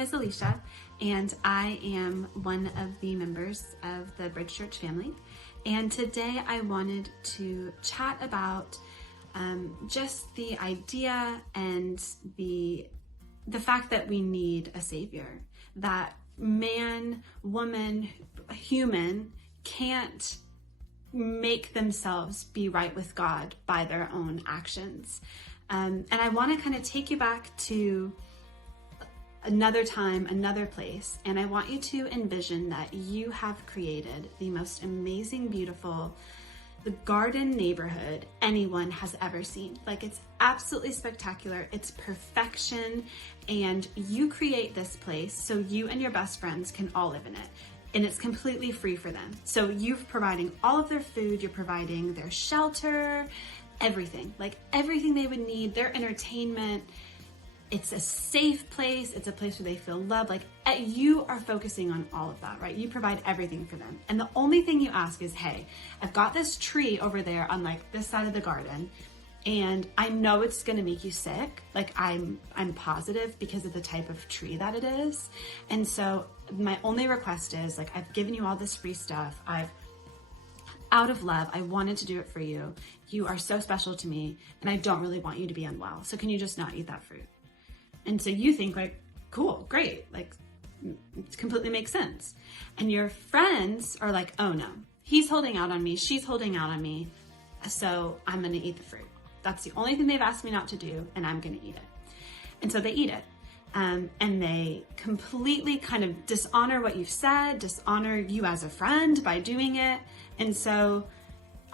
name is Alicia, and I am one of the members of the Bridge Church family. And today I wanted to chat about just the idea and the fact that we need a savior, that man, woman, human can't make themselves be right with God by their own actions. And I want to kind of take you back to another time, another place, and I want you to envision that you have created the most amazing, beautiful garden neighborhood anyone has ever seen. Like, it's absolutely spectacular. It's perfection, and you create this place so you and your best friends can all live in it. And it's completely free for them. So you're providing all of their food, you're providing their shelter, everything, like everything they would need, their entertainment. It's a safe place. It's a place where they feel loved. Like, you are focusing on all of that, right? You provide everything for them. And the only thing you ask is, hey, I've got this tree over there on like this side of the garden, and I know it's going to make you sick. Like, I'm positive because of the type of tree that it is. And so my only request is, like, I've given you all this free stuff. Out of love, I wanted to do it for you. You are so special to me, and I don't really want you to be unwell. So can you just not eat that fruit? And so you think, like, cool, great, like, it completely makes sense. And your friends are like, oh no, he's holding out on me, she's holding out on me, so I'm gonna eat the fruit. That's the only thing they've asked me not to do, and I'm gonna eat it. And so they eat it. And they completely kind of dishonor what you've said, dishonor you as a friend by doing it. And so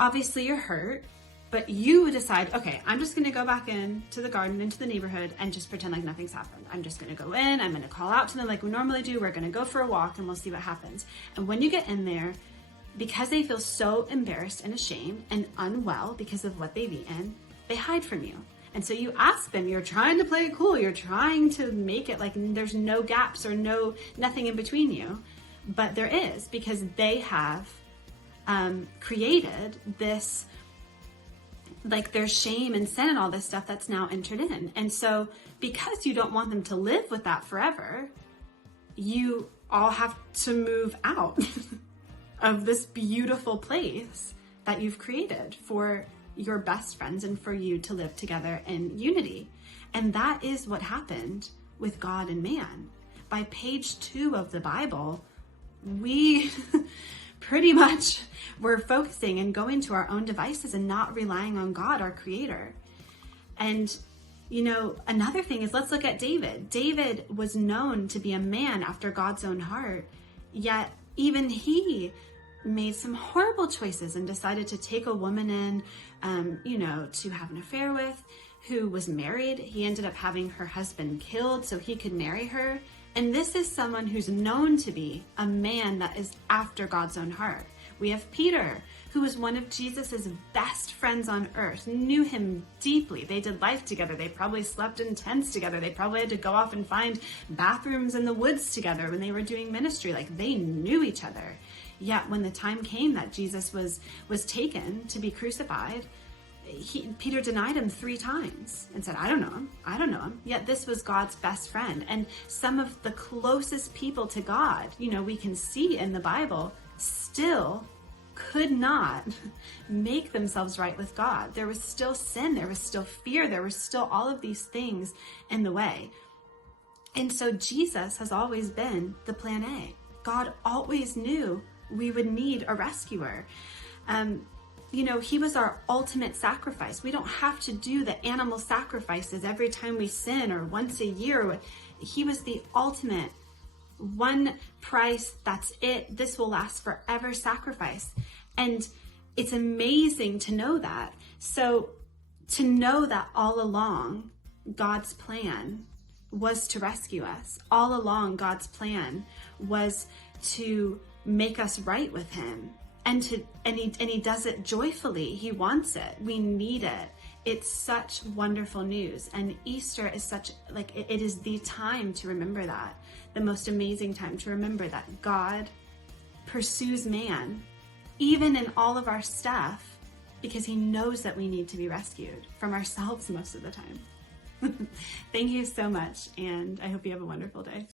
obviously you're hurt, but you decide, okay, I'm just gonna go back into the garden, into the neighborhood, and just pretend like nothing's happened. I'm just gonna go in, I'm gonna call out to them like we normally do, we're gonna go for a walk and we'll see what happens. And when you get in there, because they feel so embarrassed and ashamed and unwell because of what they've eaten, they hide from you. And so you ask them, you're trying to play it cool, you're trying to make it like there's no gaps or nothing in between you, but there is, because they have created this, like, their shame and sin and all this stuff that's now entered in. And so because you don't want them to live with that forever, you all have to move out of this beautiful place that you've created for your best friends and for you to live together in unity. And that is what happened with God and man. By page 2 of the Bible, we pretty much were focusing and going to our own devices and not relying on God, our creator. And, you know, another thing is, let's look at David. David was known to be a man after God's own heart, yet even he made some horrible choices and decided to take a woman in, to have an affair with, who was married. He ended up having her husband killed so he could marry her. And this is someone who's known to be a man that is after God's own heart. We have Peter, who was one of Jesus's best friends on earth, knew him deeply. They did life together. They probably slept in tents together. They probably had to go off and find bathrooms in the woods together when they were doing ministry. Like, they knew each other. Yet when the time came that Jesus was taken to be crucified, Peter denied him 3 times and said, I don't know him. Yet this was God's best friend. And some of the closest people to God, we can see in the Bible, still could not make themselves right with God. There was still sin, there was still fear, there was still all of these things in the way. And so Jesus has always been the plan A. God always knew we would need a rescuer. He was our ultimate sacrifice. We don't have to do the animal sacrifices every time we sin or once a year. He was the ultimate, one price, that's it, this will last forever sacrifice. And it's amazing to know that. So to know that all along, God's plan was to rescue us. All along, God's plan was to make us right with him. And he does it joyfully. He wants it. We need it. It's such wonderful news. And Easter is it is the time to remember that. The most amazing time to remember that God pursues man, even in all of our stuff, because he knows that we need to be rescued from ourselves most of the time. Thank you so much. And I hope you have a wonderful day.